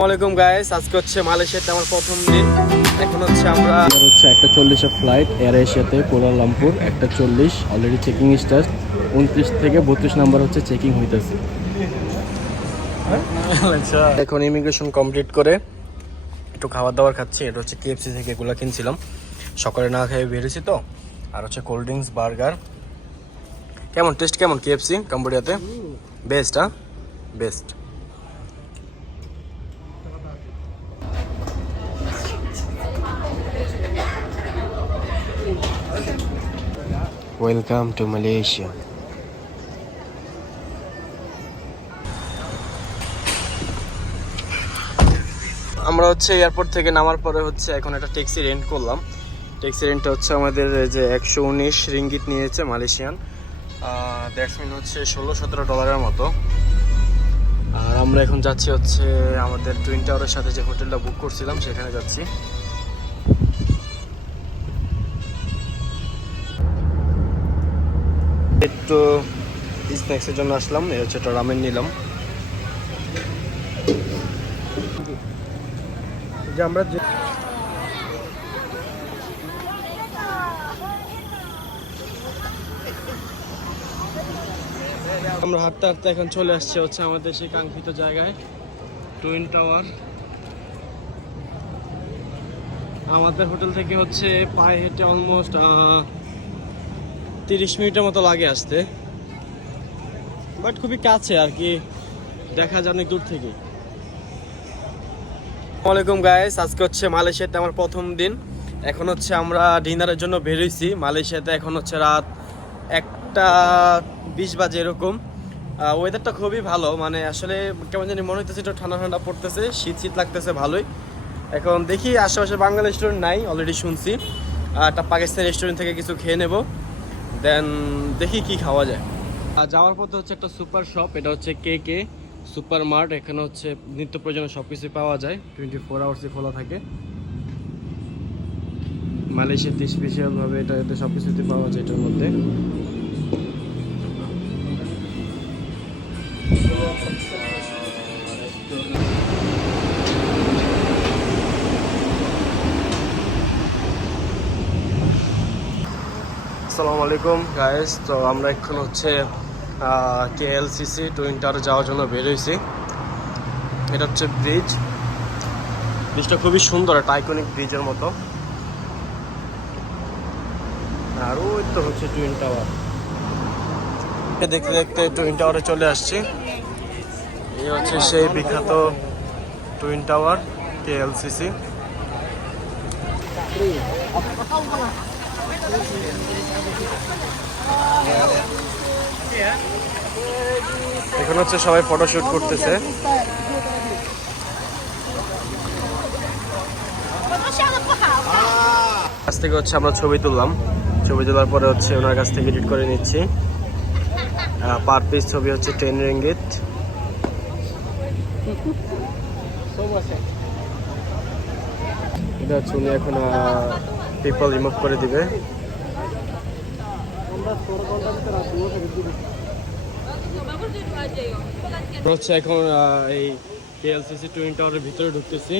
আসসালামাইকুম গাইস, আজকে হচ্ছে মালয়েশিয়াতে আমার প্রথম দিন। এখন হচ্ছে আমরা হচ্ছে 1:40 ফ্লাইট এয়ার এশিয়াতে কুয়ালালামপুর 1:40 অলরেডি চেকিং স্টার্ট 29 থেকে 32 নাম্বার হচ্ছে চেকিং হইতেছে। এখন ইমিগ্রেশন কমপ্লিট করে একটু খাবার দাবার খাচ্ছি। এটা হচ্ছে KFC থেকে এগুলো কিনছিলাম, সকালে না খেয়ে বেরিয়েছি তো। আর হচ্ছে কোল্ড ড্রিঙ্কস, বার্গার। কেমন টেস্ট, কেমন KFC কম্বোডিয়াতে? বেস্ট, হ্যাঁ বেস্ট। Welcome to Malaysia. আমরা হচ্ছে এয়ারপোর্ট থেকে নামার পরে হচ্ছে এখন একটা ট্যাক্সি রেন্ট করলাম। ট্যাক্সি রেন্টটা হচ্ছে আমাদের যে 119 রিঙ্গিত নিয়েছে মালয়েশিয়ান। দ্যাটস মিন হচ্ছে $16-17 মতো। আর আমরা এখন যাচ্ছি হচ্ছে আমাদের টুইন টাওয়ারের সাথে যে হোটেলটা বুক করছিলাম সেখানে যাচ্ছি। একটু স্ন্যাক্সের জন্য আসলাম, এই হচ্ছে একটা রামেন নিলাম। যে আমরা হাঁটতে হাঁটতে এখন চলে আসছে হচ্ছে আমাদের সেই কাঙ্ক্ষিত জায়গায়, টুইন টাওয়ার। আমাদের হোটেল থেকে হচ্ছে পায়ে হেঁটে অলমোস্ট 30 মিনিটের মতো লাগে আসতে, বাট খুবই কাছে আর কি, দেখা যায় অনেক দূর থেকে। আসসালামাইকুম গাইস, আজকে হচ্ছে মালয়েশিয়াতে আমার প্রথম দিন। এখন হচ্ছে আমরা ডিনারের জন্য বেরোইছি মালয়েশিয়াতে। এখন হচ্ছে রাত 1:20 বাজে এরকম। ওয়েদারটা খুবই ভালো, মানে আসলে কেমন জানি মনে হইতেছে একটু ঠান্ডা ঠান্ডা পড়তেছে, শীত শীত লাগতেছে ভালোই। এখন দেখি আশেপাশে বাঙালি রেস্টুরেন্ট নাই, অলরেডি শুনছি। একটা পাকিস্তানি রেস্টুরেন্ট থেকে কিছু খেয়ে নেব, দেন দেখি কি খাওয়া যায়। আর যাওয়ার পথে হচ্ছে একটা সুপার শপ, এটা হচ্ছে KK সুপার মার্ট। এখানে হচ্ছে নিত্য প্রয়োজনীয় সব কিছুই পাওয়া যায়, 24 আওয়ার্সই খোলা থাকে। মালয়েশিয়াতে স্পেশালভাবে এটাতে সব কিছুতে পাওয়া যায় এটার মধ্যে। আসসালামু আলাইকুম গাইস, তো আমরা এখন হচ্ছে KLCC টুইন টাওয়ার যাওয়ার জন্য বেরোইছি। এটা হচ্ছে ব্রিজটা খুবই সুন্দর, একটা আইকনিক ব্রিজের মতো। আর ওই তো হচ্ছে টুইন টাওয়ার। দেখতে দেখতে টুইন টাওয়ারে চলে আসছি। এই হচ্ছে সেই বিখ্যাত টুইন টাওয়ার KLCC। এখন হচ্ছে সবাই ফটোশুট করতেছে। কাছ থেকে হচ্ছে আমরা ছবি তুললাম, ছবি তোলার পরে হচ্ছে ওনার কাছ থেকে এডিট করে নিচ্ছি। পার পিস ছবি হচ্ছে 10 রিঙ্গিত। এটা হচ্ছে উনি এখন পিপল রিমুভ করে দিবে। হচ্ছে এখন এই KLCC টুইন টাওয়ারের ভিতরে ঢুকতেছি।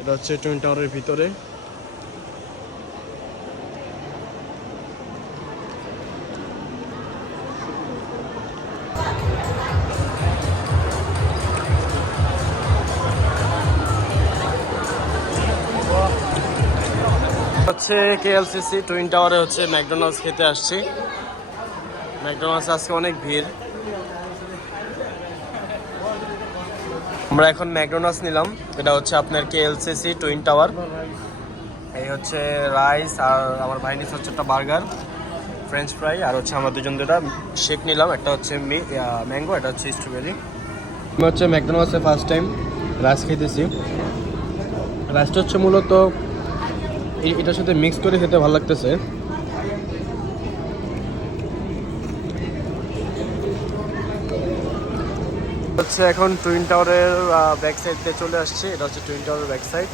এটা হচ্ছে টুইন টাওয়ারের ভিতরে। হচ্ছে KLCC টুইন টাওয়ারে হচ্ছে ম্যাকডোনাল্ডস খেতে আসছি। ম্যাকডোনাল্ডস আজকে অনেক ভিড়। আমরা এখন ম্যাকডোনাল্ডস নিলাম, এটা হচ্ছে আপনার KLCC টুইন টাওয়ার। এই হচ্ছে রাইস, আর আমার ভাই নিচ্ছে হচ্ছে একটা বার্গার, ফ্রেঞ্চ ফ্রাই, আর হচ্ছে আমরা দুজন দুটা শেক নিলাম, একটা হচ্ছে ম্যাঙ্গো, এটা হচ্ছে স্ট্রবেরি। আমি হচ্ছে ম্যাকডোনাল্ডসে ফার্স্ট টাইম রাইস খেতেছি। রাইসটা হচ্ছে মূলত এটার সাথে মিক্স করে খেতে ভালো লাগতেছে। হচ্ছে এখন টুইন টাওয়ারের ব্যাক সাইড দিয়ে চলে আসছে, এটা হচ্ছে টুইন টাওয়ারের ব্যাক সাইড।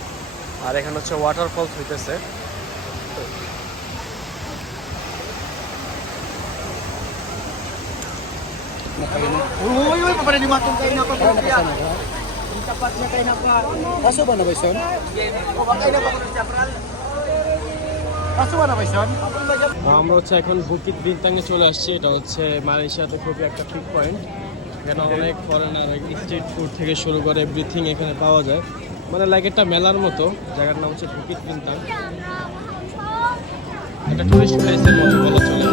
আর এখানে হচ্ছে ওয়াটারফলস হইতেছে। Uy, uy, paparin yung matong kayo na pa. Kaso ba na ba son? Kaso ba na ba son? আমরা হচ্ছে এখন বুকিত বিনতাংয়ে চলে আসছি। এটা হচ্ছে মালয়েশিয়াতে খুবই একটা পিক পয়েন্ট। এখানে অনেক ফরেনার স্ট্রিট ফুড থেকে শুরু করে এভরিথিং এখানে পাওয়া যায়, মানে লাইক একটা মেলার মতো। জায়গার নাম হচ্ছে বুকিত বিনতাং, একটা টুরিস্ট প্লেসের মতো বলা চলে।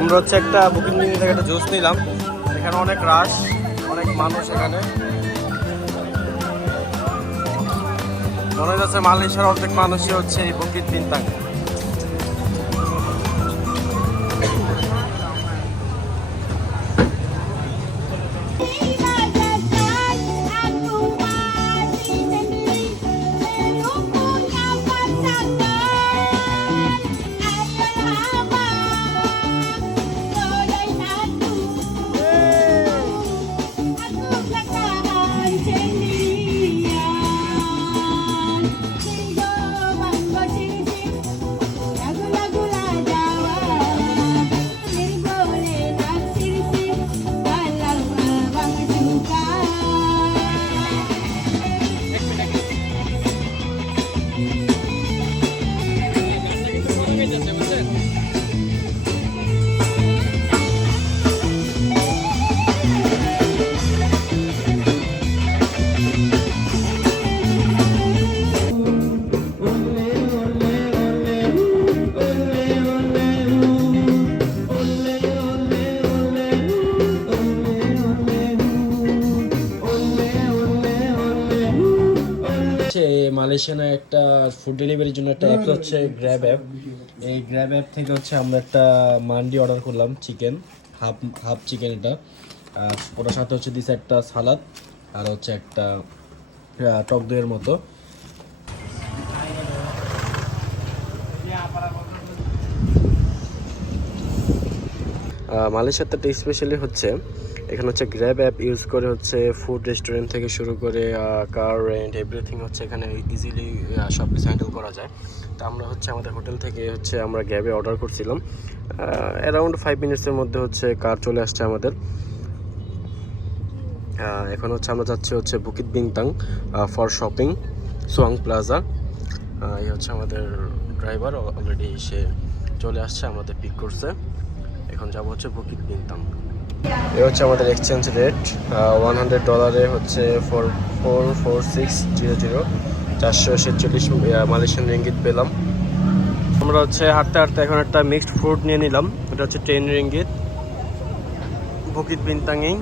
আমরা হচ্ছে একটা বুকিং থেকে একটা জুস নিলাম। এখানে অনেক রাশ, অনেক মানুষ। এখানে মনে যাচ্ছে মালয়েশিয়ার অর্ধেক মানুষই হচ্ছে এই বুকিত বিনতাং। মালয়েশিয়ানে একটা ফুড ডেলিভারির জন্য একটা অ্যাপ হচ্ছে গ্র্যাব অ্যাপ। এই গ্র্যাব অ্যাপ থেকে হচ্ছে আমরা একটা মান্ডি অর্ডার করলাম, চিকেন হাফ চিকেন। এটা ওটার সাথে হচ্ছে দিছে একটা সালাদ আর হচ্ছে একটা টক দইয়ের মতো। মালয়েশিয়াতে একটা স্পেশালি হচ্ছে এখানে হচ্ছে গ্র্যাব অ্যাপ ইউজ করে হচ্ছে ফুড রেস্টুরেন্ট থেকে শুরু করে কার রেন্ট এভরিথিং হচ্ছে এখানে ইজিলি সব কিছু হ্যান্ডেল করা যায়। তো আমরা হচ্ছে আমাদের হোটেল থেকে হচ্ছে আমরা গ্র্যাবে অর্ডার করছিলাম, অ্যারাউন্ড 5 মিনিটসের মধ্যে হচ্ছে কার চলে আসছে আমাদের। এখন হচ্ছে আমরা যাচ্ছি হচ্ছে বুকিত বিনতাং ফর শপিং, সোয়াং প্লাজা। এই হচ্ছে আমাদের ড্রাইভার, অলরেডি সে চলে আসছে, আমাদের পিক করছে। এখন যাবো হচ্ছে বুকিত বিনতাং। এ হচ্ছে আমাদের এক্সচেঞ্জ রেট, $100 হচ্ছে 44600, 447 মালয়েশিয়ান রিঙ্গিত পেলাম। আমরা হচ্ছে হাঁটতে হাঁটতে এখন একটা মিক্সড ফ্রুট নিয়ে নিলাম। এটা হচ্ছে 10 রিঙ্গিত, বুকিত বিনতাংয়েই।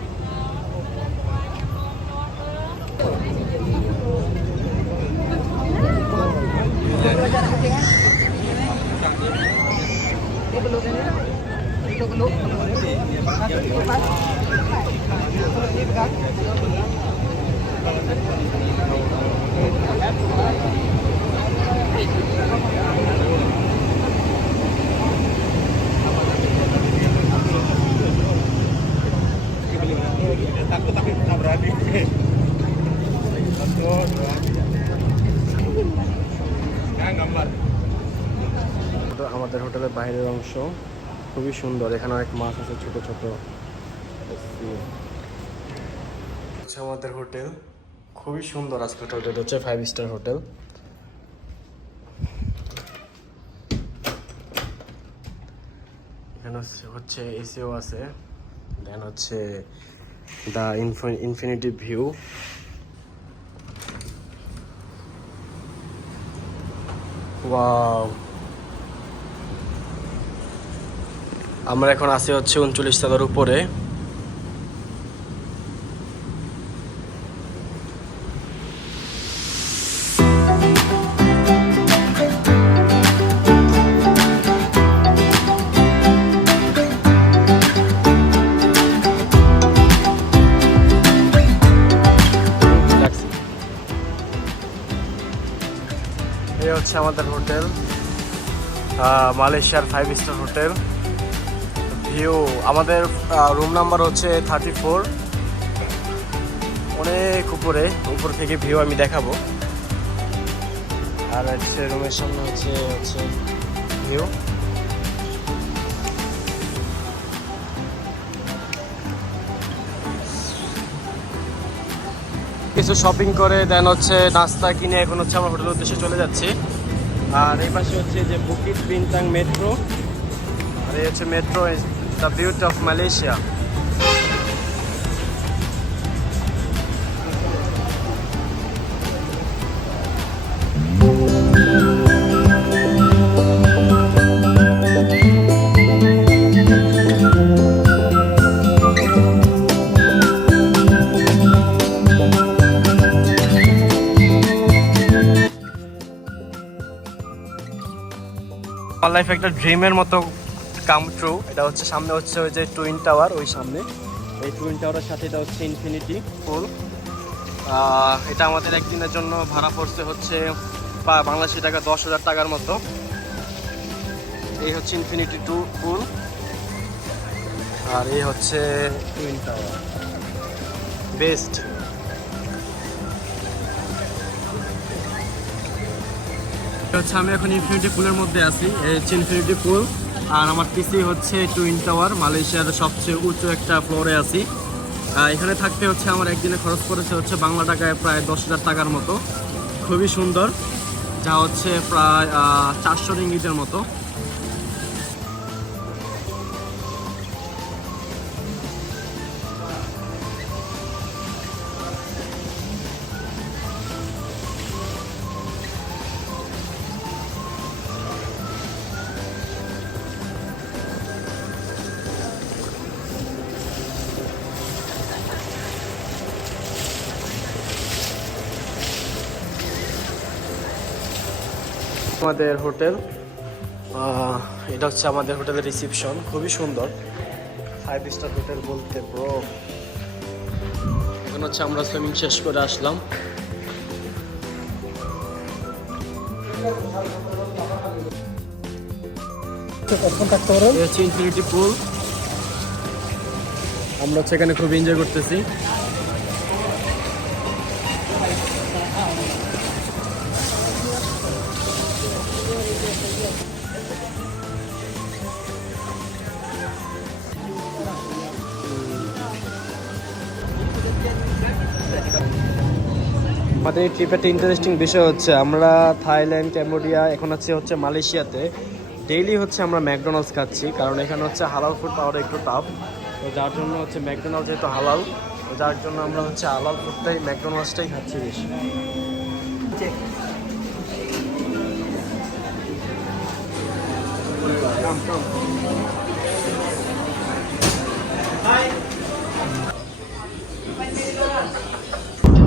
আমাদের হোটেলের বাইরের অংশ খুবই সুন্দর। এখানে অনেক মাছ আছে ছোট ছোট। আমাদের হোটেল খুবই সুন্দর। আজকে হোটেল হচ্ছে 5 স্টার হোটেল। এখানে হচ্ছে এসিও আছে। দেন হচ্ছে দ্য ইনফিনিটি ভিউ। ওয়াও, আমরা এখন আছি হচ্ছে 39 তলার উপরে। এই হচ্ছে আমাদের হোটেল, মালয়েশিয়ার 5 স্টার হোটেল। ভিউ, আমাদের রুম নাম্বার হচ্ছে 34, অনেক উপর থেকে ভিউ আমি দেখাবো। আর হচ্ছে রুমের সামনে হচ্ছে ভিউ। কিছু শপিং করে দেন হচ্ছে নাস্তা কিনে এখন হচ্ছে আমরা হোটেলের উদ্দেশ্যে চলে যাচ্ছি। আর এই পাশে হচ্ছে যে বুকিট বিনতাং মেট্রো, আর এই হচ্ছে metro the beauty of Malaysia. আমার লাইফে একটা ড্রিমের মতো কাম ট্রু। এটা হচ্ছে সামনে হচ্ছে ওই যে টুইন টাওয়ার, ওই সামনে এই টুইন টাওয়ারের সাথে এটা হচ্ছে ইনফিনিটি পুল। এটা আমাদের একদিনের জন্য ভাড়া পড়ছে হচ্ছে বাংলাদেশি টাকা 10,000 টাকার মতো। এই হচ্ছে ইনফিনিটি পুল, আর এই হচ্ছে টুইন টাওয়ার বেস্ট। হচ্ছে আমি এখন ইনফিনিটি পুলের মধ্যে আছি, এই হচ্ছে ইনফিনিটি পুল। আর আমার পিসি হচ্ছে টুইন টাওয়ার, মালয়েশিয়ার সবচেয়ে উঁচু একটা ফ্লোরে আছি। এখানে থাকতে হচ্ছে আমার একদিনে খরচ পড়েছে হচ্ছে বাংলা টাকায় প্রায় 10,000 টাকার মতো। খুবই সুন্দর, যা হচ্ছে প্রায় 400 রিঙ্গিতের মতো। আমাদের হোটেল, এটা হচ্ছে আমাদের হোটেলের রিসিপশন, খুবই সুন্দর, 5 স্টার হোটেল বলতে ব্রো। এখন হচ্ছে আমরা সুইমিং শেষ করে আসলাম। এই হচ্ছে ইনফিনিটি পুল, আমরা হচ্ছে এখানে খুব এনজয় করতেছি। আমাদের এই ট্রিপে একটা ইন্টারেস্টিং বিষয় হচ্ছে আমরা থাইল্যান্ড, ক্যাম্বোডিয়া, এখন হচ্ছে মালয়েশিয়াতে ডেইলি হচ্ছে আমরা ম্যাকডোনাল্ডস খাচ্ছি, কারণ এখানে হচ্ছে হালাল ফুড পাওয়াটা একটু টাফ। তো যার জন্য হচ্ছে ম্যাকডোনাল্ডস যেহেতু হালাল, তো যার জন্য আমরা হচ্ছে হালাল ফুডটাই, ম্যাকডোনাল্ডসটাই খাচ্ছি বেশি।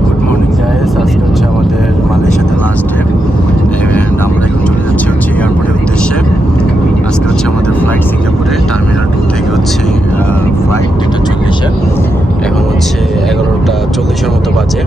গুড মর্নিং গাইস, আজকে হচ্ছে আমাদের মালয়েশিয়াতে লাস্ট ডে এন্ড আমরা এখন চলে যাচ্ছি হচ্ছে এয়ারপোর্টের উদ্দেশ্যে। আজকে হচ্ছে আমাদের ফ্লাইট সিঙ্গাপুরে টার্মিনাল 2 থেকে হচ্ছে ফ্লাইট 2:40-এ, এখন হচ্ছে 11:40-এর মতো বাজে।